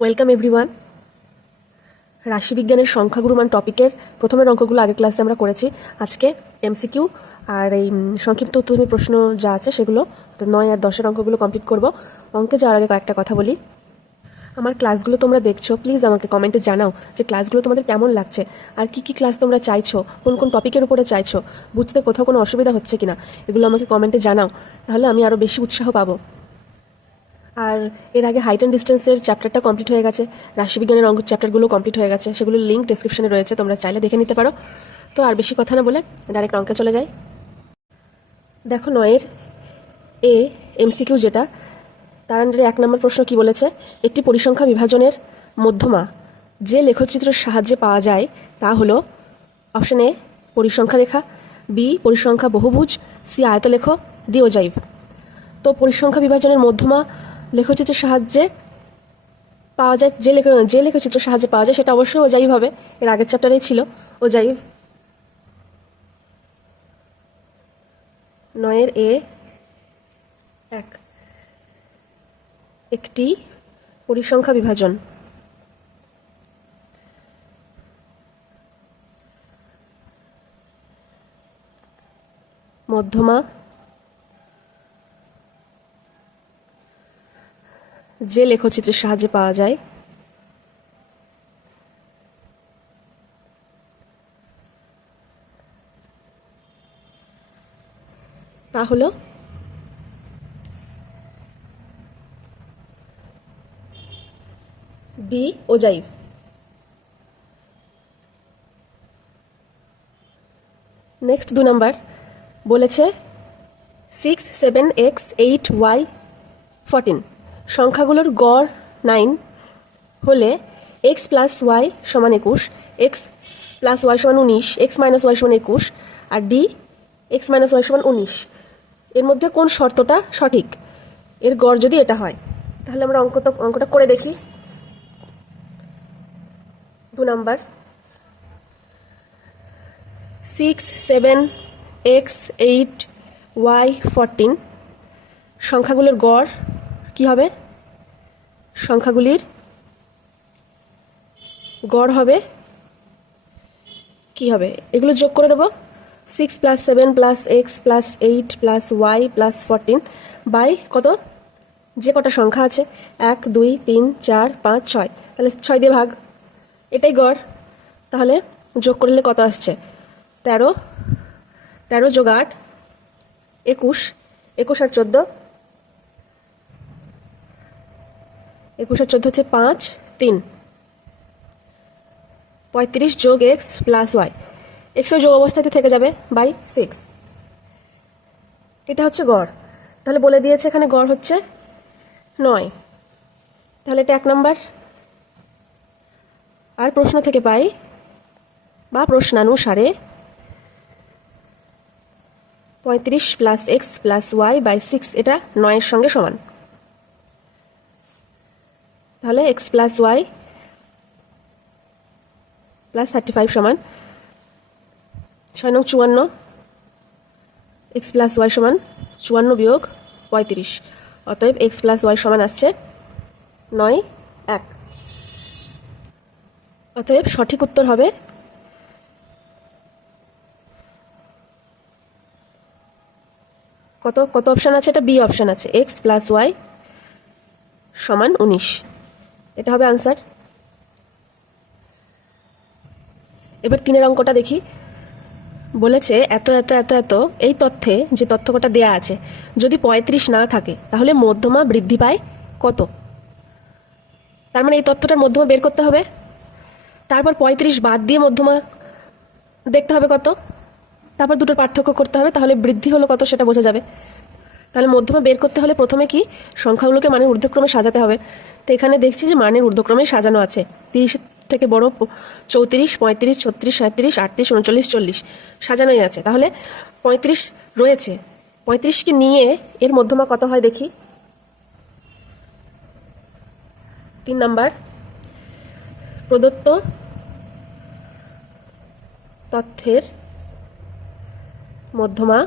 Welcome everyone. রাশিবিজ্ঞানের সংখ্যাগুরুমান টপিকের প্রথমের অঙ্কগুলো আগের ক্লাসে আমরা করেছি। আজকে এমসিকিউ আর এই সংক্ষিপ্ত উত্তরধর্মী প্রশ্ন যা আছে সেগুলো 9 আর 10-এর অঙ্কগুলো কমপ্লিট করব। অঙ্কে যাওয়ার আগে কয়েকটা কথা বলি। আমার ক্লাসগুলো তোমরা দেখছো, প্লিজ আমাকে কমেন্টে জানাও যে ক্লাসগুলো তোমাদের কেমন লাগছে, আর কি কি ক্লাস তোমরা চাইছো, কোন কোন টপিকের উপরে চাইছো, বুঝতে কোথাও কোনো অসুবিধা হচ্ছে কিনা এগুলো আমাকে কমেন্টে জানাও, তাহলে আমি আরও বেশি উৎসাহ পাবো। আর এর আগে হাইট অ্যান্ড ডিস্টেন্সের চ্যাপ্টারটা কমপ্লিট হয়ে গেছে, রাশিবিজ্ঞানের অঙ্ক চ্যাপ্টারগুলো কমপ্লিট হয়ে গেছে, সেগুলোর লিঙ্ক ডেসক্রিপশনে রয়েছে, তোমরা চাইলে দেখে নিতে পারো। তো আর বেশি কথা না বলে ডাইরেক্ট অঙ্কে চলে যাই। দেখো 9-এর এ এমসিকিউ যেটা, তার আন্ডারে 1 নম্বর প্রশ্ন কি বলেছে, একটি পরিসংখ্যা বিভাজনের মধ্যমা যে লেখচিত্রের সাহায্যে পাওয়া যায় তা হলো অপশন এ পরিসংখ্যা রেখা, বি পরিসংখ্যা বহুভুজ, সি আয়তলেখ, ডি ওজাইভ। তো পরিসংখ্যা বিভাজনের মধ্যমা লেখচিত্রের সাহায্যে পাওয়া যায়, যে লেখচিত্রের সাহায্যে পাওয়া যায় সেটা অবশ্যই ওজাইভ হবে। এর আগের চ্যাপ্টারেই ছিল ওজাইভ। 9-এর এ 1, একটি পরিসংখ্যা বিভাজন মধ্যমা যে লেখচিত্রের সাহায্যে পাওয়া যায় তা হলো ডি ওজাইভ। নেক্সট 2 নাম্বার বলেছে 6, 7, x, 8, y, 14 সংখ্যাগুলোর গড় 9 হলে x প্লাস ওয়াই সমান 21, এক্স প্লাস ওয়াই সমান 19, এক্স মাইনাস ওয়াই সমান 21 আর ডি এক্স মাইনাস ওয়াই সমান 19। এর মধ্যে কোন শর্তটা সঠিক? এর গড় যদি এটা হয়, তাহলে আমরা অঙ্কটা করে দেখি। 2 নাম্বার 6, 7, x, 8, y, 14 সংখ্যাগুলোর গড় কি হবে? সংখ্যাগুলির গড় হবে কি হবে? এগুলো যোগ করে দেবো। 6 + 7 + x + 8 + y + 14 বাই কত, যে কটা সংখ্যা আছে 1, 2, 3, 4, 5, 6, তাহলে 6 দিয়ে ভাগ, এটাই গড়। তাহলে যোগ করলে কত আসছে? 13, 13 যোগ 8 21, 21 আর 14, 21 আর 14 হচ্ছে 5, 3, 35 যোগ x প্লাস ওয়াই, এক্স যোগ অবস্থাতে থেকে যাবে বাই 6। এটা হচ্ছে গড়। তাহলে বলে দিয়েছে এখানে গড় হচ্ছে 9, তাহলে এটা 1 নাম্বার। আর প্রশ্ন থেকে পাই বা প্রশ্নানুসারে 35 + x + y বাই 6 এটা 9-এর সঙ্গে সমান। তাহলে x + y + 35 সমান 6 নং 54, x + y সমান 54 বিয়োগ 35, অতএব x + y সমান আসছে 9, 1। অতএব সঠিক উত্তর হবে কত কত অপশান আছে? এটা বি অপশান আছে, x + y সমান 19, এটা হবে আনসার। এবার 3-এর অঙ্কটা দেখি। বলেছে এত এত এত এত এই তথ্যে যে তথ্য কটা দেয়া আছে যদি 35 না থাকে তাহলে মধ্যমা বৃদ্ধি পায় কত? তার মানে এই তথ্যটার মধ্যমা বের করতে হবে, তারপর 35 বাদ দিয়ে মধ্যমা দেখতে হবে কত, তারপর দুটোর পার্থক্য করতে হবে, তাহলে বৃদ্ধি হলো কত সেটা বোঝা যাবে। তাহলে মধ্যমা বের করতে হলে প্রথমে কি সংখ্যাগুলোকে মানের ঊর্ধ্বক্রমে সাজাতে হবে। তো এখানে দেখছি যে মানের ঊর্ধ্বক্রমে সাজানো আছে, 30 থেকে বড় 34, 35, 36, 37, 38, 39, 40 সাজানোই আছে। তাহলে 35 রয়েছে, 35কে নিয়ে এর মধ্যমা কত হয় দেখি। 3 নাম্বার প্রদত্ত তথ্যের মধ্যমা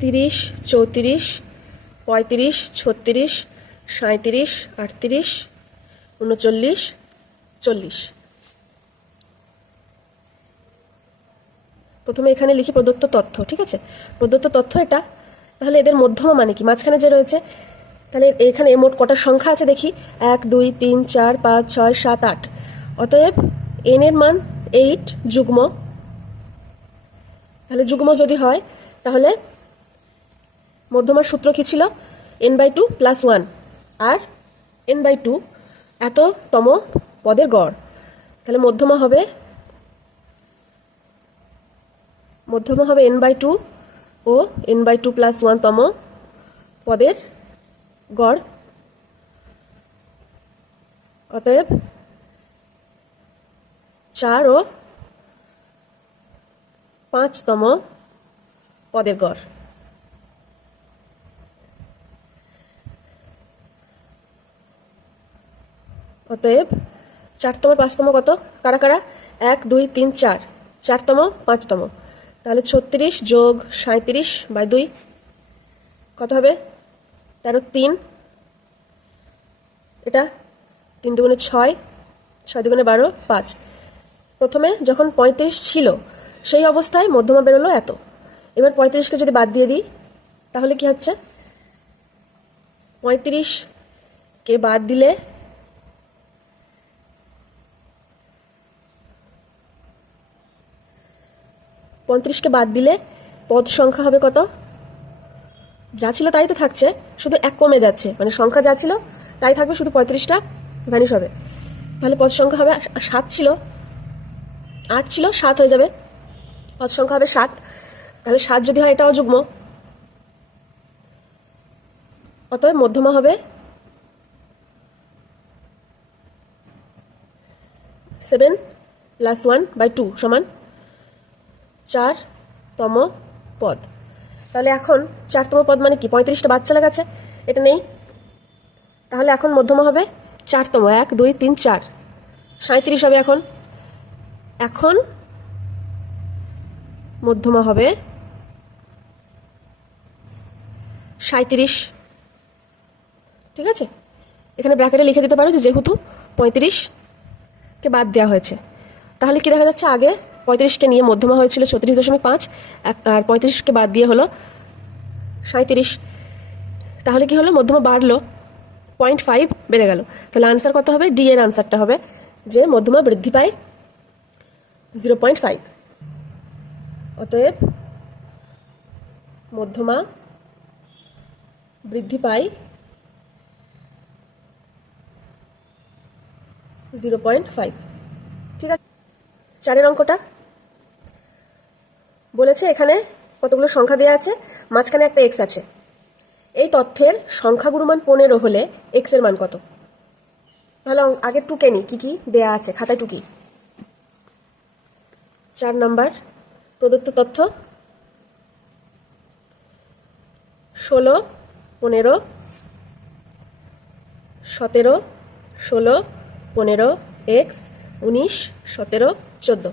30, 34, 35, 36, 37, 38, 39, 40। প্রথমে এখানে লিখি প্রদত্ত তথ্য, ঠিক আছে? প্রদত্ত তথ্য এটা। তাহলে এদের মধ্যমা মানে কি? মাঝখানে যে রয়েছে, তাহলে এখানে মোট কটার সংখ্যা আছে দেখি। 1, 2, 3, 4, 5, 6, 7, 8। অতএব n এর মান 8 যুগ্ম। তাহলে যুগ্ম যদি হয় তাহলে মধ্যমার সূত্র কি ছিল? n/2 + 1 আর n/2 এততম পদের গড়। তাহলে মধ্যমা হবে n/2 ও n/2 + 1 তম পদের গড়। অতএব 4 ও 5 তম পদের গড়। অতএব 4তম 5তম কত? কারা কারা? 1, 2, 3, 4। 4তম 5তম, তাহলে 36 যোগ 37/2 কত হবে? 13, 3। এটা 3 দুগুণে 6, 6 দুগুণে 12, 5। প্রথমে যখন 35 ছিল সেই অবস্থায় মধ্যমা বেরোলো এত। এবার 35কে যদি বাদ দিয়ে দিই তাহলে কি হচ্ছে? 35কে বাদ দিলে পদ সংখ্যা হবে কত? যা ছিল তাই তো থাকছে, শুধু 1 কমে যাচ্ছে, মানে সংখ্যা যা ছিল তাই থাকবে, শুধু 35টা ভ্যানিশ হবে। তাহলে পদ সংখ্যা হবে 7 ছিল, 8 ছিল, 7 হয়ে যাবে। পদ সংখ্যা হবে 7। তাহলে 7 যদি হয় এটাও যুগ্ম। অতএব মধ্যমা হবে 7 + 1/2 সমান 4তম পদ। তাহলে এখন 4তম পদ মানে কি? 35টা বাদ চলে গেছে, এটা নেই। তাহলে এখন মধ্যমা হবে 4তম। 1, 2, 3, 4, 37 হবে। এখন মধ্যমা হবে 37, ঠিক আছে? এখানে ব্র্যাকেটে লিখে দিতে পারো যে যেহেতু 35কে বাদ দেওয়া হয়েছে। তাহলে কি দেখা যাচ্ছে? আগে 35কে নিয়ে মধ্যমা হয়েছিল 36.5, আর 35কে বাদ দিয়ে হলো 37। তাহলে কি হলো? মধ্যমা বাড়লো, 0.5 বেড়ে গেল। তাহলে আনসার কত হবে? ডি এর আনসারটা হবে যে মধ্যমা বৃদ্ধি পায় 0.5। অতএব মধ্যমা বৃদ্ধি পায় 0.5, ঠিক আছে? 4 অঙ্কটা বলেছে এখানে কতগুলো সংখ্যা দেওয়া আছে, মাঝখানে একটা এক্স আছে। এই তথ্যের সংখ্যাগুরুমান 15 হলে এক্স এর মান কত? তাহলে আগে টুকে নি কি কি দেয়া আছে খাতায় টুকি। 4 নাম্বার প্রদত্ত তথ্য 16, 15, 17, 16, 15, এক্স 19, 17, 14।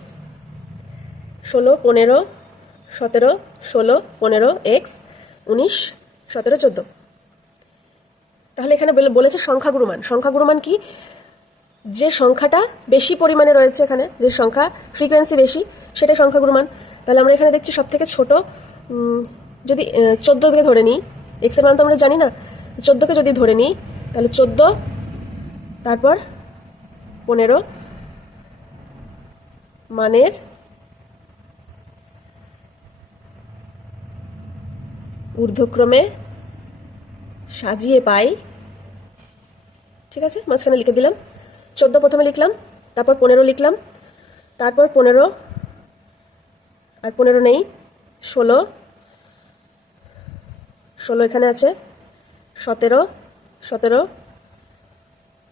16, 15, 17, 16, 15, এক্স 19, 17, 14। তাহলে এখানে বলেছে সংখ্যাগুরুমান। সংখ্যাগুরুমান কি? যে সংখ্যাটা বেশি পরিমাণে রয়েছে, এখানে যে সংখ্যা ফ্রিকোয়েন্সি বেশি সেটা সংখ্যাগুরুমান। তাহলে আমরা এখানে দেখছি সব থেকে ছোট, যদি 14কে ধরে নিই, এক্স এর মান তো আমরা জানি না, 14কে যদি ধরে নিই তাহলে 14, তারপর 15 মানের ঊর্ধ্বক্রমে সাজিয়ে পাই, ঠিক আছে? মাঝখানে লিখে দিলাম 14 প্রথমে লিখলাম, তারপর 15 লিখলাম, তারপর 15 আর 15 নেই, 16, 16 এখানে আছে, 17, 17,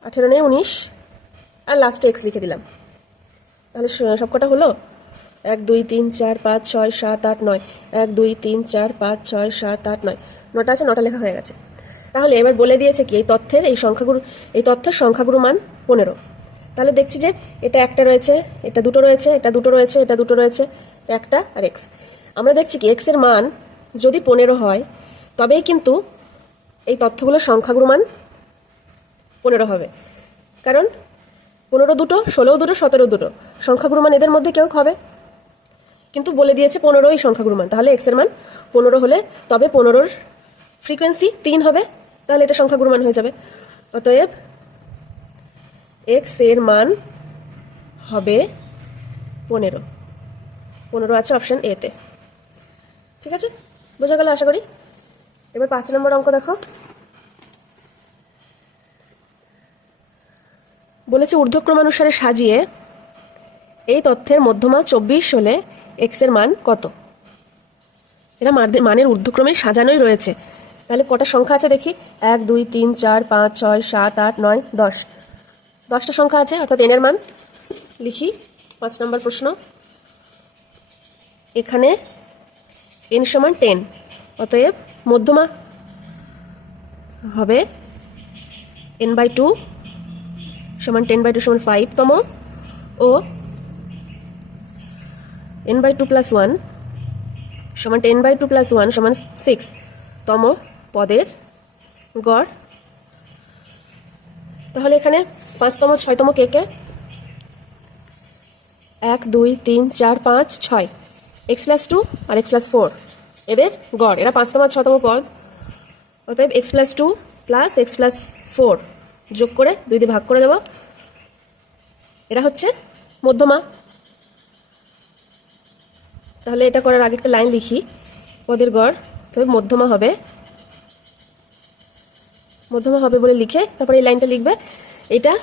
18 নেই, 19, আর লাস্টে এক্স লিখে দিলাম। তাহলে সবকটা হলো 1, 2, 3, 4, 5, 6, 7, 8, 9। 1, 2, 3, 4, 5, 6, 7, 8, 9, 9টা আছে, 9টা লেখা হয়ে গেছে। তাহলে এবার বলে দিয়েছে কি এই তথ্যের সংখ্যাগুরু মান 15। তাহলে দেখছি যে এটা একটা রয়েছে, এটা দুটো রয়েছে, এটা দুটো রয়েছে, এটা দুটো রয়েছে, একটা আর এক্স। আমরা দেখছি কি এক্স এর মান যদি 15 হয় তবেই কিন্তু এই তথ্যগুলোর সংখ্যাগুরুমান 15 হবে, কারণ 15 দুটো, 16 দুটো, 17 দুটো সংখ্যাগুরুমান এদের মধ্যে কেউ হবে, কিন্তু বলে দিয়েছে 15ই সংখ্যাগুরুমান। তাহলে এক্স এর মান 15 হলে তবে 15র ফ্রিকোয়েন্সি 3 হবে, তাহলে এটা সংখ্যাগুরুমান হয়ে যাবে। অতএব এক্স এর মান হবে 15 আছে অপশন এতে। ঠিক আছে, বোঝা গেল আশা করি। এবার 5 নম্বর অঙ্ক দেখো। বলেছে ঊর্ধ্বক্রমানুসারে সাজিয়ে এই তথ্যের মধ্যমা 24 হলে এক্স এর মান কত। এরা মানের ঊর্ধ্বক্রমে সাজানোই রয়েছে। তাহলে কটা সংখ্যা আছে দেখি, 1 2 3 4 5 6 7 8 9 10, 10টা সংখ্যা আছে, অর্থাৎ এন এর মান লিখি। 5 নম্বর প্রশ্ন, এখানে n সমান 10, অতএব মধ্যমা হবে n/2 সমান 10/2 সমান 5তম, ও n/2 + 1 সমান 10/2 + 1 সমান 6তম পদের গড়। তাহলে এখানে 5তম 6তম কে কে, 1 2 3 4 5 6, x + 2 আর x + 4 এদের গড়, এরা 5তম 6তম পদ। অতএব x + 2 + x + 4 যোগ করে 2 দিয়ে ভাগ করে দেব, এরা হচ্ছে মধ্যমা। তাহলে এটা করার আগে একটা লাইন লিখি, পদের গড়, তবে মধ্যমা হবে বলে লিখে তারপরে এই লাইনটা লিখবে। এটা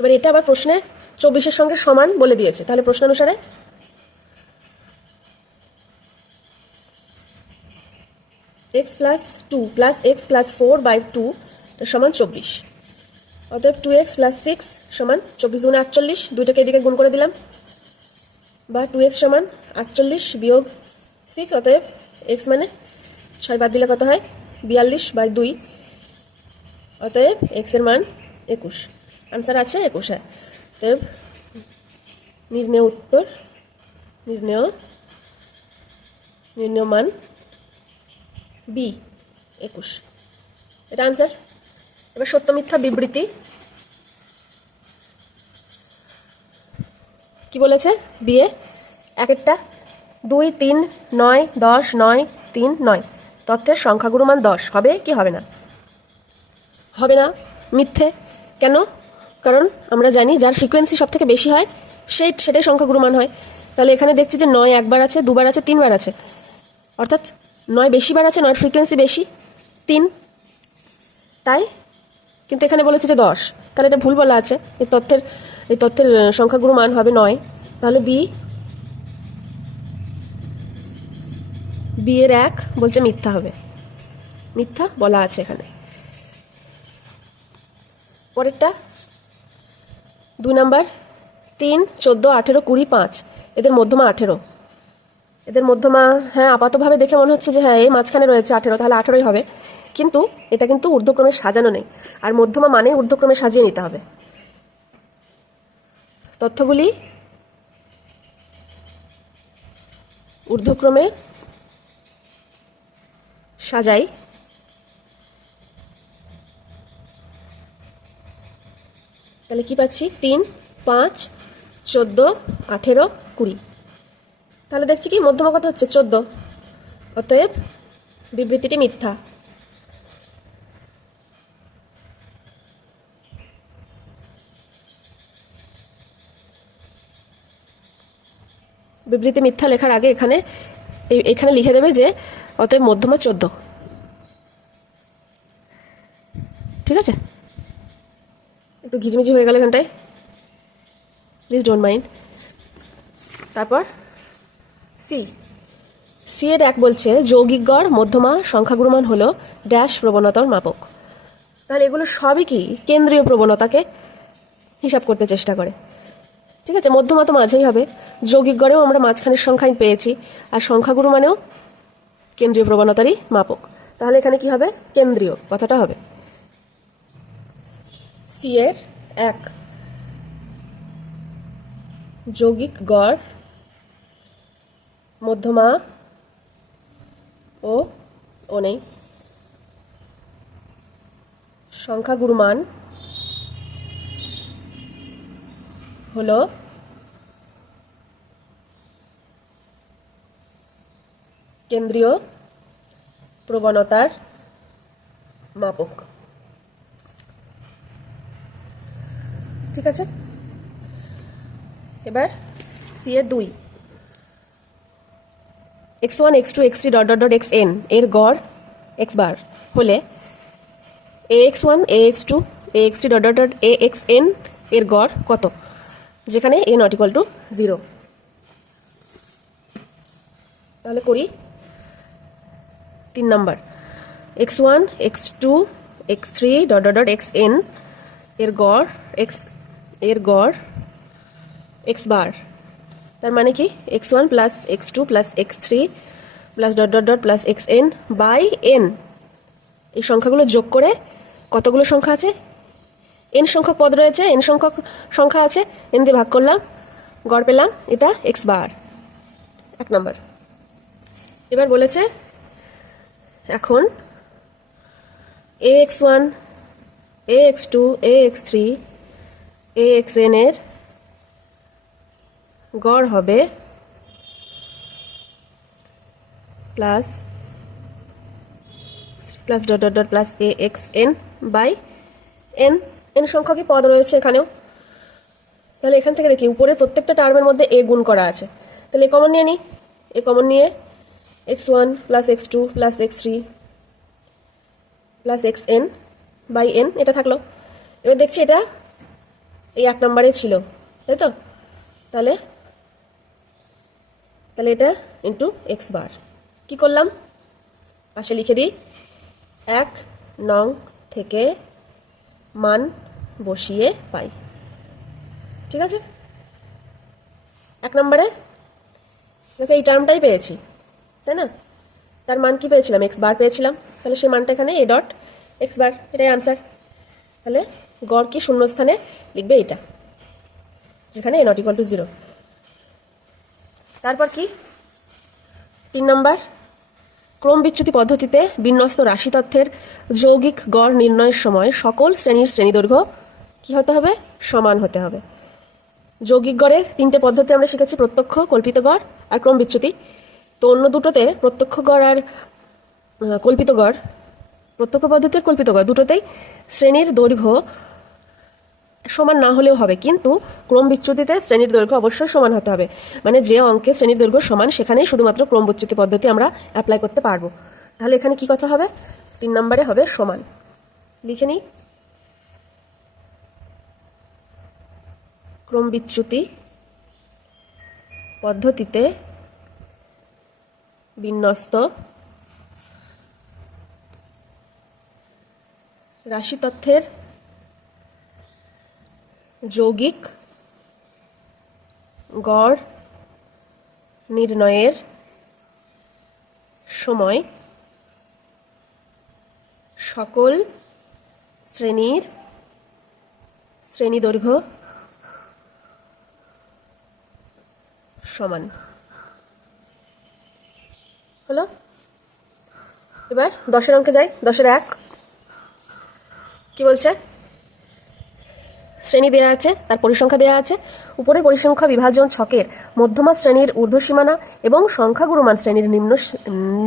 এবার এটা আবার প্রশ্নে 24-এর সঙ্গে সমান বলে দিয়েছে, তাহলে প্রশ্ন অনুসারে x + 2 + x + 4/2 সমান 24। অতএব 2x + 6 সমান 24 × 48, দুইটাকে এদিকে গুণ করে দিলাম, বা 2x সমান 48 - 6, অতএব x মানে 6 বাদ দিলে কত হয়, 42/2, অতএব x এর মান 21। আনসার আছে 21। হ্যাঁ, অতএব নির্ণেয় উত্তর, নির্ণেয় মান বি 21, এটা আনসার। এবার সত্য মিথ্যা বিবৃতি কি বলেছে, বিয়ে এক একটা 2 3 9 10 9 3 9 তথ্যের সংখ্যাগুরুমান 10 হবে কি হবে না, হবে না, মিথ্যে। কেন? কারণ আমরা জানি যার ফ্রিকোয়েন্সি সব থেকে বেশি হয় সেটাই সংখ্যাগুরুমান হয়। তাহলে এখানে দেখছি যে 9 একবার আছে, দুবার আছে, 3বার আছে, অর্থাৎ 9 বেশিবার আছে, 9 ফ্রিকোয়েন্সি বেশি 3, তাই। কিন্তু এখানে বলেছে যে 10, তাহলে এটা ভুল বলা আছে। এই তথ্যের সংখ্যাগুরুমান হবে 9, তাহলে বি এর 1 বলছে মিথ্যা হবে, মিথ্যা বলা আছে এখানে। পরেরটা 2 নাম্বার, 3 14 18 20 5 এদের মধ্যমা 18, এদের মধ্যমা হ্যাঁ আপাতভাবে দেখে মনে হচ্ছে যে হ্যাঁ এই মাঝখানে রয়েছে 18, তাহলে 18ই হবে, কিন্তু এটা কিন্তু ঊর্ধ্বক্রমে সাজানো নেই, আর মধ্যমা মানে ঊর্ধ্বক্রমে সাজিয়ে নিতে হবে। তথ্যগুলি ঊর্ধ্বক্রমে সাজাই, তাহলে কি পাচ্ছি, 3 5 14 18 20, তাহলে দেখছি কি মধ্যমা কত হচ্ছে 14, অতএব বিবৃতিটি মিথ্যা। বিবৃতি মিথ্যা লেখার আগে এখানে লিখে দেবে যে অতএব মধ্যমা 14, ঠিক আছে। একটু ঘিচমিচি হয়ে গেল এখানটায়, প্লিজ ডোন্ট মাইন্ড। তারপর সি এর 1 বলছে যৌগিক গড় মধ্যমা সংখ্যাগুরুমান হলো ড্যাশ প্রবণতার মাপক। তাহলে এগুলো সবই কি কেন্দ্রীয় প্রবণতাকে হিসাব করতে চেষ্টা করে, ঠিক আছে। মধ্যমা তো মাঝেই হবে, যৌগিক গড়েও আমরা মাঝখানের সংখ্যাই পেয়েছি, আর সংখ্যাগুরুমানেও কেন্দ্রীয় প্রবণতারই মাপক। তাহলে এখানে কি হবে, কেন্দ্রীয় কথাটা হবে। সি এর 1 যৌগিক গড় মধ্যমা ও নেই, সংখ্যাগুরু মান হলো কেন্দ্রীয় প্রবণতার মাপক। ঠিক আছে, এবার সি এর 2 x1 x2 x3 dot dot dot xn এর গড় x বার হলে ax1 ax2 ax3 dot dot dot axn এর গড় কত, যেখানে a নট ইকুয়াল টু 0। তাহলে করি 3 number x1 x2 x3 dot dot dot xn এর গড় x বার, তার মানে কি x1 plus x2 plus x3 plus dot dot dot plus xn by n। এই সংখ্যাগুলো যোগ করে কতগুলো সংখ্যা আছে, n সংখ্যক পদ রয়েছে, n সংখ্যক সংখ্যা আছে, n দিয়ে ভাগ করলাম, গড় পেলাম, এটা x বার। 1 নাম্বার। এবার বলেছে এখন ax1 ax2 ax3 axn এর গড় হবে plus plus dot dot dot plus axn by n। n সংখ্যকই পদ রয়েছে এখানেও, তাহলে এখান থেকে দেখি উপরে প্রত্যেকটা টার্মের মধ্যে a গুণ করা আছে, তাহলে এ কমন নিয়ে নিই, এ কমন নিয়ে x1 plus x2 plus x3 plus xn by n এটা থাকলো। এবার দেখছি এটা এই 1 নম্বরে ছিল, তাই তো, তাহলে এটা ইন্টু x বার। কি করলাম, পাশে লিখে দিই, 1 নং থেকে মান বসিয়ে পাই। ঠিক আছে, 1 নম্বরে দেখো এই টার্মটাই পেয়েছি, তাই না, তার মান কি পেয়েছিলাম, x বার পেয়েছিলাম, তাহলে সেই মানটা এখানে a ডট x বার, এটাই আনসার। তাহলে গড় কি শূন্যস্থানে লিখবে এটা, যেখানে a নট ইকুয়াল টু 0। তারপর কি 3 নম্বর, ক্রম বিচ্যুতি পদ্ধতিতে বিন্যস্ত রাশি তথ্যের যৌগিক গড় নির্ণয়ের সময় সকল শ্রেণীর শ্রেণীদৈর্ঘ্য কি হতে হবে, সমান হতে হবে। যৌগিক গড়ের 3টে পদ্ধতি আমরা শিখেছি, প্রত্যক্ষ, কল্পিত গড় আর ক্রম বিচ্যুতি। তো অন্য দুটোতে প্রত্যক্ষ গড় আর কল্পিত গড়, প্রত্যক্ষ পদ্ধতির কল্পিত গড় দুটোতেই শ্রেণীর দৈর্ঘ্য সমান না হলেও হবে, কিন্তু ক্রম বিচ্যুতিতে শ্রেণীর দৈর্ঘ্য অবশ্যই সমান হতে হবে। মানে যে অঙ্কে শ্রেণীর দৈর্ঘ্য সমান সেখানেই শুধুমাত্র ক্রম বিচ্যুতি পদ্ধতি আমরা অ্যাপ্লাই করতে পারবো। তাহলে এখানে কি কথা হবে, 3 নম্বরে হবে সমান। লিখে নিই, ক্রম বিচ্যুতি পদ্ধতিতে বিন্যস্ত রাশি তথ্যের যৌগিক গড় নির্ণয়ের সময় সকল শ্রেণীর শ্রেণীদৈর্ঘ্য সমান হলো। এবার 10-এর অঙ্কে যাই। 10-এর 1 কি বলছে, শ্রেণী দেয়া আছে, তার পরিসংখ্যা দেয়া আছে, উপরের পরিসংখ্যা বিভাজন ছকের মধ্যমা শ্রেণীর ঊর্ধ্বসীমানা এবং সংখ্যাগুরুমান শ্রেণীর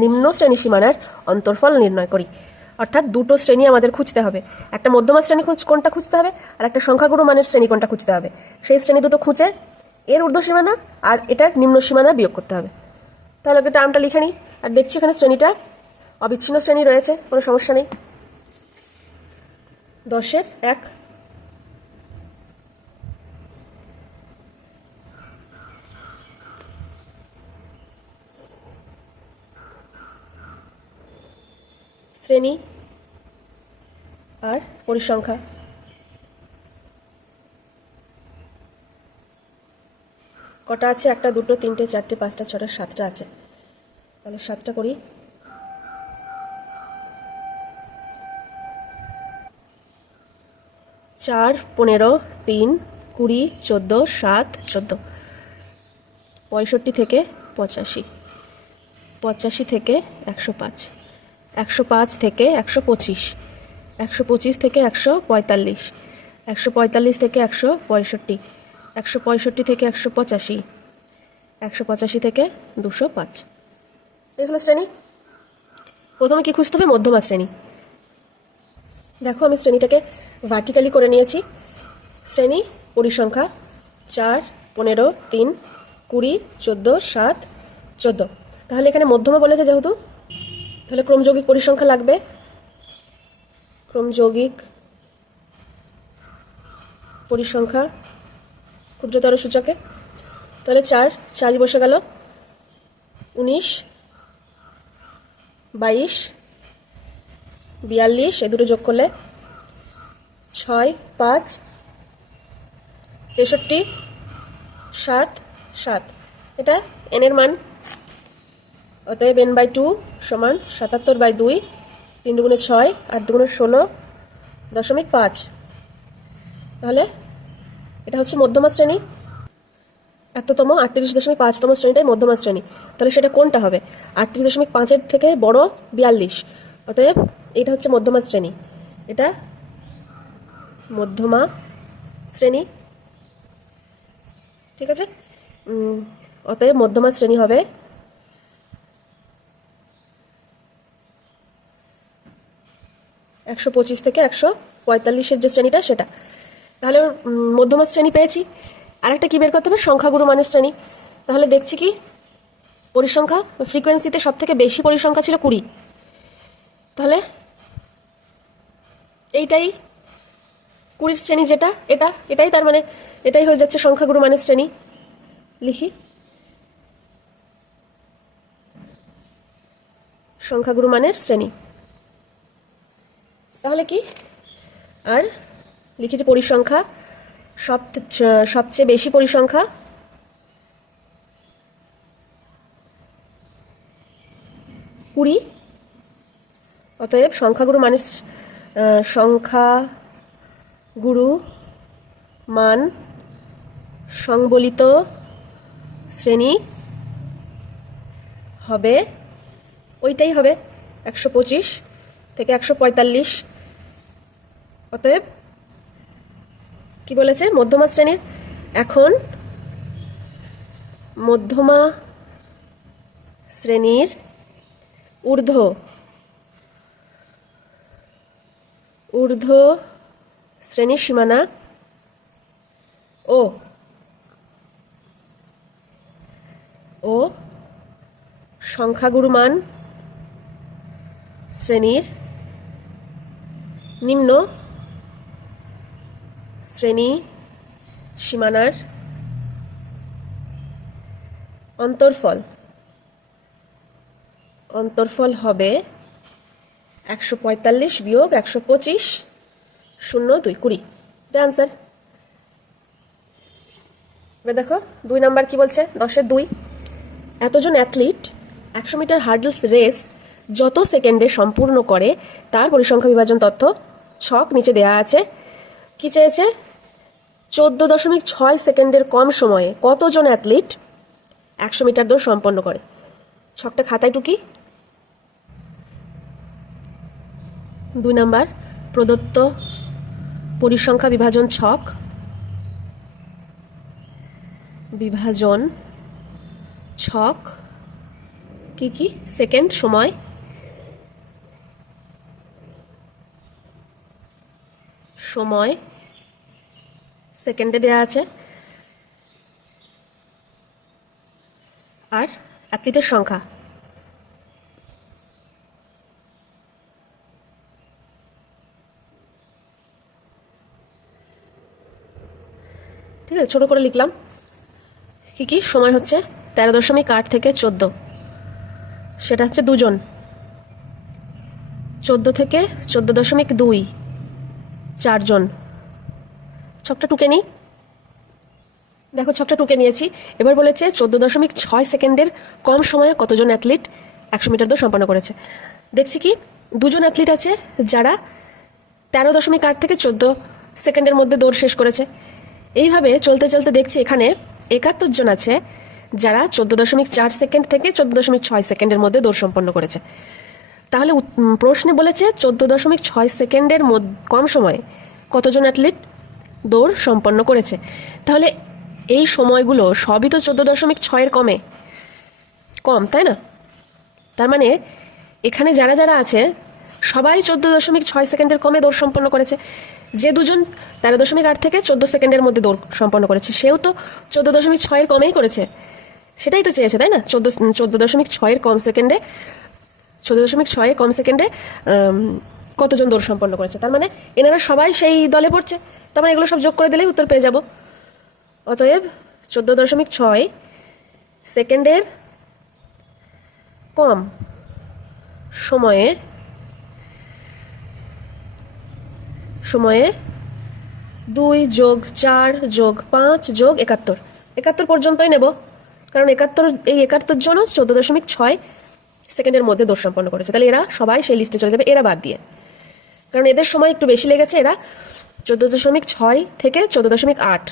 নিম্ন শ্রেণী সীমানার অন্তর্ফল নির্ণয় করি। অর্থাৎ দুটো শ্রেণী আমাদের খুঁজতে হবে, একটা মধ্যমা শ্রেণী কোনটা খুঁজতে হবে আর একটা সংখ্যাগুরুমানের শ্রেণী কোনটা খুঁজতে হবে। সেই শ্রেণী দুটো খুঁজে এর ঊর্ধ্বসীমানা আর এটার নিম্ন সীমানা বিয়োগ করতে হবে। তাহলে টার্মটা লিখে নিই, আর দেখছি এখানে শ্রেণীটা অবিচ্ছিন্ন শ্রেণী রয়েছে, কোনো সমস্যা নেই। 10-এর 1 শ্রেণী আর পরিসংখ্যা। কটা আছে, 1, 2, 3, 4, 5, 6, 7টা আছে। তাহলে 7টা করি। 4, 15, 3, 20, 14, 7, 14, 65 থেকে 85, 85 থেকে 105, 105 থেকে 125, 125 থেকে 145, 145 থেকে 165, 165 থেকে 185, 185 থেকে 205। এগুলো শ্রেণী। প্রথমে কি খুঁজতে হবে? মধ্যমা শ্রেণী। দেখো আমি শ্রেণীটাকে ভার্টিক্যালি করে নিয়েছি। শ্রেণী পরিসংখ্যা 4, 15, 3, 20, 14, 7, 14। তাহলে এখানে মধ্যমা বলেছে যেহেতু, তাহলে ক্রমযৌগিক পরিসংখ্যা লাগবে। ক্রমযৌগিক পরিসংখ্যা ক্ষুদ্রতর সূচকে। তাহলে 4 বসে গেল। 19, 22, 42, এ দুটো যোগ করলে 6, 5, 63, 7, 7। এটা n এর মান। অতএব n/2 সমান 77/2, 3 দুগুণে 6, 8 দুগুণে 16.5। তাহলে এটা হচ্ছে মধ্যমা শ্রেণী। এততম 38.5তম শ্রেণীটাই মধ্যমা শ্রেণী। তাহলে সেটা কোনটা হবে? 38.5-এর থেকে বড় 42। অতএব এটা হচ্ছে মধ্যমা শ্রেণী। এটা মধ্যমা শ্রেণী। ঠিক আছে। অতএব মধ্যমা শ্রেণী হবে 125 থেকে 145-এর যে শ্রেণীটা সেটা। তাহলে মধ্যমা শ্রেণী পেয়েছি। আরেকটা কি বের করতে হবে? সংখ্যাগুরু মানের শ্রেণী। তাহলে দেখছি কি পরিসংখ্যা ফ্রিকোয়েন্সিতে সব থেকে বেশি পরিসংখ্যা ছিল 20। তাহলে এইটাই 20 শ্রেণী, যেটা এটাই তার মানে এটাই হয়ে যাচ্ছে সংখ্যাগুরু মানের শ্রেণী। লিখি সংখ্যাগুরু মানের শ্রেণী। তাহলে কি আর লিখি যে পরিসংখ্যা সবচেয়ে বেশি পরিসংখ্যা 20। অতএব সংখ্যাগুরু মান সংবলিত শ্রেণী হবে ওইটাই হবে 125 থেকে 145। অতএব কি বলেছে? মধ্যমা শ্রেণীর। এখন মধ্যমা শ্রেণীর ঊর্ধ্ব শ্রেণীর সীমানা ও সংখ্যাগুরু মান শ্রেণীর নিম্ন শ্রেণী সীমানার অন্তরফল হবে 145 বিয়োগ 125 0 2 20। এটা আনসার। এবার দেখো 2 নাম্বার কি বলছে? 10-এর 2। এতজন অ্যাথলিট 100 মিটার হার্ডলস রেস যত সেকেন্ডে সম্পূর্ণ করে তার পরিসংখ্যা বিভাজন তথ্য ছক নিচে দেয়া আছে। কি চেয়েছে? 14.6 সেকেন্ডের কম সময়ে কতজন অ্যাথলিট 100 মিটার দৌড় সম্পন্ন করে? ছকটা খাতায় টুকি। 2 নাম্বার প্রদত্ত পরিসংখ্যা বিভাজন ছক কি সেকেন্ড সময় সেকেন্ডে দেয়া আছে, আর অ্যাথলিটের সংখ্যা। ঠিক আছে, ছোট করে লিখলাম। কি সময় হচ্ছে 13.8 থেকে 14, সেটা হচ্ছে 2 জন। 14 থেকে 14.2 4 জন। ছকটা টুকে নিই। দেখো ছকটা টুকে নিয়েছি। এবার বলেছে 14.6 সেকেন্ডের কম সময়ে কতজন অ্যাথলিট 100 মিটার দৌড় সম্পন্ন করেছে। দেখছি কি 2 জন অ্যাথলিট আছে যারা 13.8 থেকে 14 সেকেন্ডের মধ্যে দৌড় শেষ করেছে। এইভাবে চলতে চলতে দেখছি এখানে 71 জন আছে যারা 14.4 সেকেন্ড থেকে 14.6 সেকেন্ডের মধ্যে দৌড় সম্পন্ন করেছে। তাহলে প্রশ্নে বলেছে 14.6 সেকেন্ডের কম সময়ে কতজন অ্যাথলিট দৌড় সম্পন্ন করেছে। তাহলে এই সময়গুলো সবই তো 14.6-এর কম, তাই না? তার মানে এখানে যারা যারা আছে সবাই 14.6 সেকেন্ডের কমে দৌড় সম্পন্ন করেছে। যে দুজন 13.8 থেকে 14 সেকেন্ডের মধ্যে দৌড় সম্পন্ন করেছে সেও তো 14.6-এর কমেই করেছে, সেটাই তো চেয়েছে, তাই না? 14.6-এর কম সেকেন্ডে 14.6-এর কম সেকেন্ডে কতজন দৌড় সম্পন্ন করেছে। তার মানে এনারা সবাই সেই দলে পড়ছে। তার মানে এগুলো সব যোগ করে দিলেই উত্তর পেয়ে যাব। অতএব 14.6 সেকেন্ডের কম সময়ে 2 + 4 + 5 + 71 পর্যন্তই নেব, কারণ 71 জন 14.6 সেকেন্ডের মধ্যে দৌড় সম্পন্ন করেছে। তাহলে এরা সবাই সেই লিস্টে চলে যাবে, এরা বাদ দিয়ে, কারণ এদের সময় একটু বেশি লেগেছে। এরা 14.6 থেকে 14.8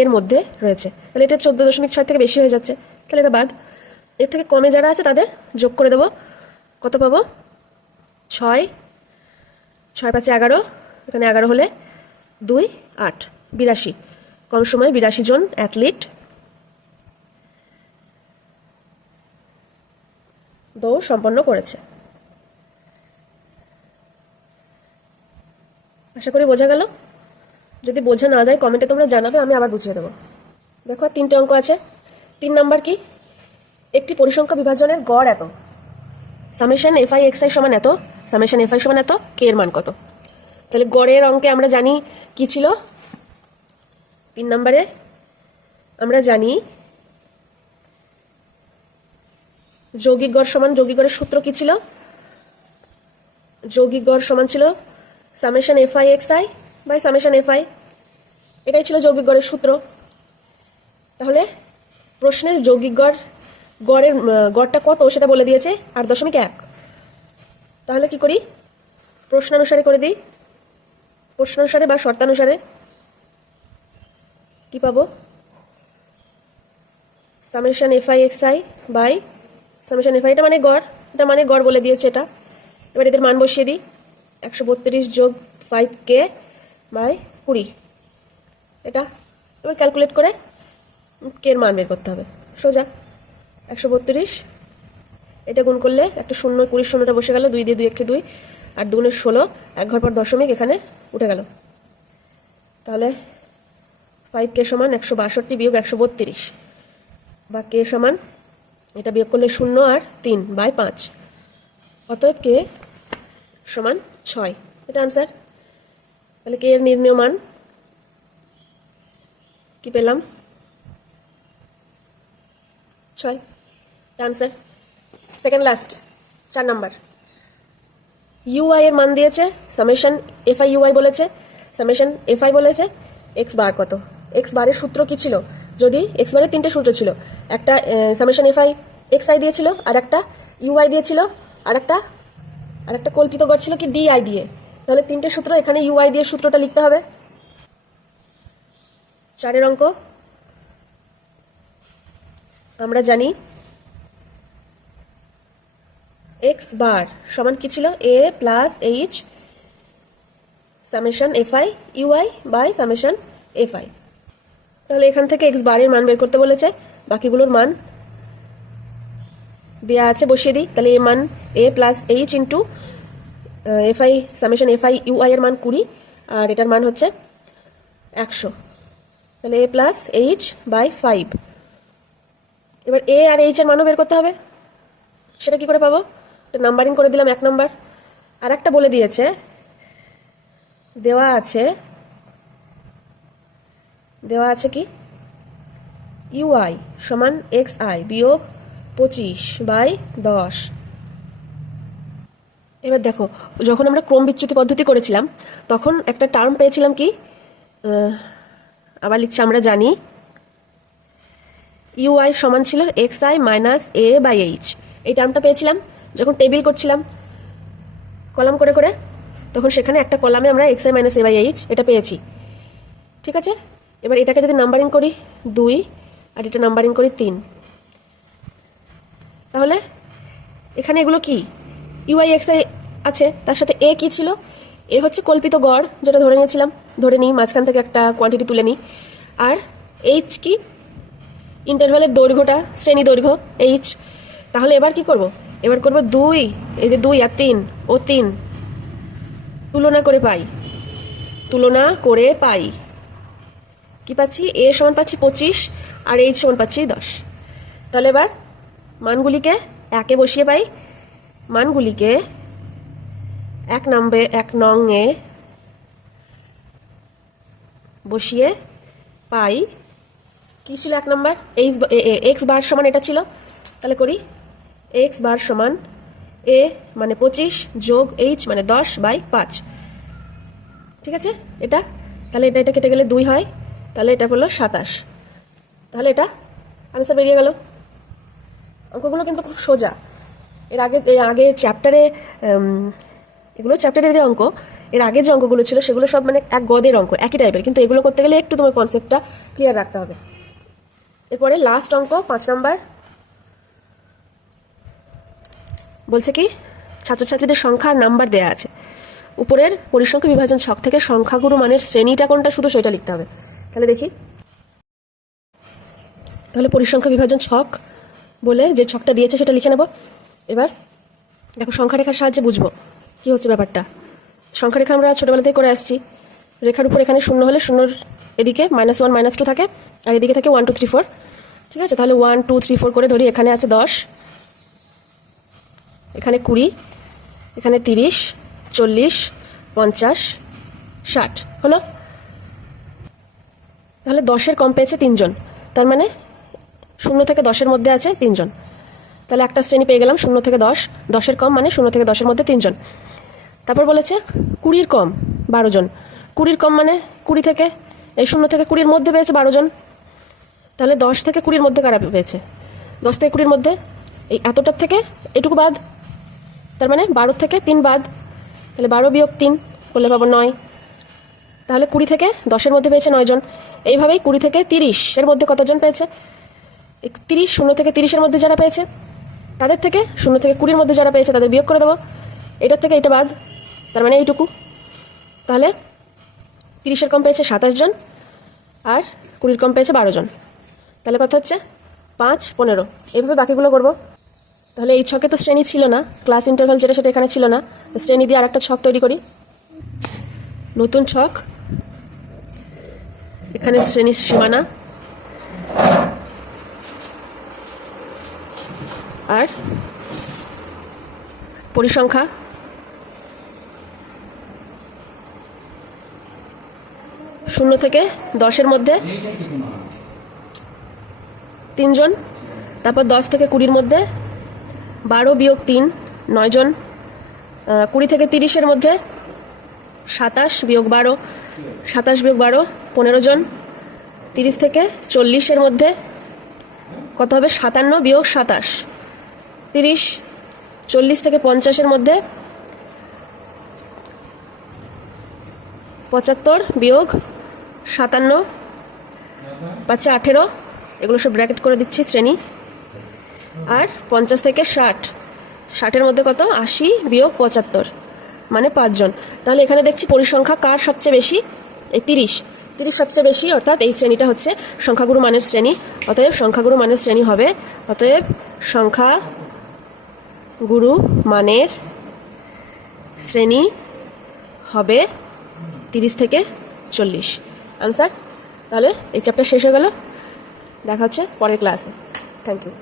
এর মধ্যে রয়েছে। তাহলে এটা 14.6 থেকে বেশি হয়ে যাচ্ছে, তাহলে এটা বাদ। এর থেকে কমে যারা আছে তাদের যোগ করে দেবো। কত পাবো? 6 6 5 11, এখানে 11 হলে 2 8 82। কম সময়ে 82 জন অ্যাথলিট দৌড় সম্পন্ন করেছে। আশা করি বোঝা গেল। যদি বোঝা না যায় কমেন্টে তোমরা জানাবে, আমি আবার বুঝিয়ে দেবো। দেখো 3টে অঙ্ক আছে। 3 নাম্বার কি? একটি পরিসংখ্যা বিভাজনের গড় এত, সামেশন FI XI সমান এত, সামেশন FI সমান এত, কে এর মান কত? তাহলে গড়ের অঙ্কে আমরা জানি কি ছিল। 3 নম্বরে আমরা জানি যৌগিক গড় সমান, যৌগিক গড়ের সূত্র কি ছিল? যৌগিক গড় সমান ছিল summation FI XI by summation FI, এটাই ছিল যৌগিক গড়ের সূত্র। তাহলে প্রশ্নে যৌগিক গড়ের গড়টা কত সেটা বলে দিয়েছে 8.1। তাহলে কি করি? প্রশ্নানুসারে করে দিই। প্রশ্নানুসারে বা শর্তানুসারে কি পাবো? Summation FI XI by summation FI, এটা মানে গড়, এটা মানে গড় বলে দিয়েছে এটা। এবার এদের মান বসিয়ে দিই। 132 + 5K বাই 20, এটা এবার ক্যালকুলেট করে কে এর মান বের করতে হবে। সোজা 132, এটা গুণ করলে একটা 0, 20 শূন্যটা বসে গেল, 2 দিয়ে 2 1 2, আর 2 গুণে 16, 1 ঘর পর দশমিক এখানে উঠে গেল। তাহলে 5K সমান 162 বিয়োগ 132, বা K সমান এটা বিয়োগ করলে 0 আর 3 বাই 5। অতএব K সমান 6, এটা আনসার। তাহলে K এর নির্ণেয় মান কি পেলাম? 6, এটা answer. Second last 4 number. UI এর মান দিয়েছে, সামেশন FI UI বলেছে, সামেশন FI বলেছে x বার কত। x বারের সূত্র কি ছিল? যদি x বারের 3টে সূত্র ছিল, একটা সামেশন FI XI দিয়েছিল, আর একটা UI দিয়েছিল, আর একটা কল্পিত গড় ছিল কি DI দিয়ে। তাহলে 3টে সূত্র, এখানে UI দিয়ে সূত্রটা লিখতে হবে। 4 অঙ্ক আমরা জানি x বার সমান কি ছিল? A + H summation FI UI by summation FI। তাহলে এখান থেকে x বারের মান বের করতে বলেছে, বাকিগুলোর মান দেয়া আছে, বসিয়ে দিই। তাহলে এ মান A + H into FI summation FI UI এর মান 20, আর এটার মান হচ্ছে 100। তাহলে A + H বাই 5। এবার A আর H এর মানও বের করতে হবে। সেটা কি করে পাবো? নাম্বারিং করে দিলাম 1 নম্বর। আর একটা বলে দিয়েছে, দেওয়া আছে কি UI সমান XI বিয়োগ 25 বাই 10। এবার দেখো, যখন আমরা ক্রম বিচ্যুতি পদ্ধতি করেছিলাম তখন একটা টার্ম পেয়েছিলাম কি, আবার লিখছি, আমরা জানি UI সমান ছিল XI minus A by H। এই টার্মটা পেয়েছিলাম যখন টেবিল করছিলাম কলাম করে করে, তখন সেখানে একটা কলামে আমরা XI minus A by H এটা পেয়েছি। ঠিক আছে, এবার এটাকে যদি নাম্বারিং করি 2, আর এটা নাম্বারিং করি 3, তাহলে এখানে এগুলো কি ইউআই এক্সআই আছে, তার সাথে এ কি ছিল, এ হচ্ছে কল্পিত গড় যেটা ধরে নিয়েছিলাম, ধরে নিই মাঝখান থেকে একটা কোয়ান্টিটি তুলে নিই। আর এইচ কি, ইন্টারভ্যালের দৈর্ঘ্যটা, শ্রেণী দৈর্ঘ্য এইচ। তাহলে এবার কি করব, এবার করব 2, এই যে 2 আর 3 ও 3 তুলনা করে পাই, তুলনা করে পাই কি পাচ্ছি, এ সমান পাচ্ছি 25 আর এইচ সমান পাচ্ছি 10। তাহলে এবার মানগুলিকে একে বসিয়ে পাই, মানগুলিকে 1 নং এ বসিয়ে পাই কি ছিল 1 নম্বর, এক্স বার সমান এটা ছিল। তাহলে করি এক্স বার সমান এ মানে 25 যোগ এইচ মানে 10/5, ঠিক আছে এটা। তাহলে এটা কেটে গেলে 2 হয়, তাহলে এটা হলো 27। তাহলে এটা আনসার বেরিয়ে গেল। অঙ্কগুলো কিন্তু খুব সোজা। এর আগে চ্যাপ্টারে, এগুলো চ্যাপ্টারের অঙ্ক, এর আগে যে অঙ্কগুলো ছিল সেগুলো সব মানে এক গদের অঙ্ক, একই টাইপের, কিন্তু এগুলো করতে গেলে একটু তোমার কনসেপ্টটা ক্লিয়ার রাখতে হবে। এরপরে লাস্ট অঙ্ক 5 নাম্বার বলছে কি, ছাত্রছাত্রীদের সংখ্যা আর নাম্বার দেয়া আছে, উপরের পরিসংখ্যা বিভাজন ছক থেকে সংখ্যাগুরু মানের শ্রেণীটা কোনটা শুধু সেটা লিখতে হবে। তাহলে দেখি, তাহলে পরিসংখ্যা বিভাজন ছক বলে যে ছকটা দিয়েছে সেটা লিখে নেব। এবার দেখো সংখ্যা রেখার সাহায্যে বুঝবো কি হচ্ছে ব্যাপারটা। সংখ্যা রেখা আমরা ছোটবেলা থেকে করে আসছি, রেখার উপর এখানে শূন্য হলে শূন্যর এদিকে -1 -2 থাকে, আর এদিকে থাকে 1 2 3 4, ঠিক আছে। তাহলে 1 2 3 4 করে ধরি, এখানে আছে 10, এখানে 20, এখানে 30 40 50 60 হলো। তাহলে 10-এর কম পেয়েছে 3 জন, তার মানে 0 থেকে 10-এর মধ্যে আছে 3 জন। তাহলে একটা শ্রেণী পেয়ে গেলাম 0 থেকে 10, 10-এর কম মানে 0 থেকে 10-এর মধ্যে 3 জন। তারপর বলেছে 20-র কম 12 জন, 20-র কম মানে 20 থেকে, এই 0 থেকে 20-র মধ্যে পেয়েছে 12 জন। তাহলে 10 থেকে 20-র মধ্যে কারা পেয়েছে, 10 থেকে 20-র মধ্যে এই এতটার থেকে এটুকু বাদ, তার মানে 12 থেকে 3 বাদ, তাহলে 12 বিয়োগ 3 করলে পাবো 9। তাহলে 20 থেকে 10-এর মধ্যে পেয়েছে 9 জন। এইভাবেই 20 থেকে 30-এর মধ্যে কতজন পেয়েছে, 30 0 থেকে 30-এর মধ্যে যারা পেয়েছে তাদের থেকে 0 থেকে 20-এর মধ্যে যারা পেয়েছে তাদের বিয়োগ করে দেবো, এটার থেকে এটা বাদ, তার মানে এইটুকু। তাহলে 30-এর কম পেয়েছে 27 জন আর 20-এর কম পেয়েছে 12 জন। তাহলে কত হচ্ছে 5 15, এইভাবে বাকিগুলো করবো। তাহলে এই ছকে তো শ্রেণী ছিল না, ক্লাস ইন্টারভাল যেটা সেটা এখানে ছিল না, শ্রেণী দিয়ে আরেকটা ছক তৈরি করি, নতুন ছক, এখানে শ্রেণী সীমানা আর পরিসংখ্যা, 0 থেকে 10-এর মধ্যে 3 জন, তারপর 10 থেকে 20-এর মধ্যে 12 বিয়োগ 3 9 জন, 20 থেকে 30-এর মধ্যে 27 বিয়োগ 12 27 বিয়োগ 12 15 জন, 30 থেকে 40-এর মধ্যে কত হবে 57 বিয়োগ 27 30, 40 থেকে 50-এর মধ্যে 75 বিয়োগ 57 পাচ্ছে 18, এগুলো সব ব্র্যাকেট করে দিচ্ছি শ্রেণী। আর 50 থেকে 60-এর মধ্যে কত 80 বিয়োগ 75 মানে 5 জন। তাহলে এখানে দেখছি পরিসংখ্যা কার সবচেয়ে বেশি, এই 30 সবচেয়ে বেশি, অর্থাৎ এই শ্রেণীটা হচ্ছে সংখ্যাগুরু মানের শ্রেণী। অতএব সংখ্যাগুরু মানের শ্রেণী হবে, অতএব সংখ্যাগুরু মানের শ্রেণী হবে 30 থেকে 40। আনসার। তাহলে এই চ্যাপ্টার শেষ হয়ে গেল, দেখা হচ্ছে পরের ক্লাসে। Thank you.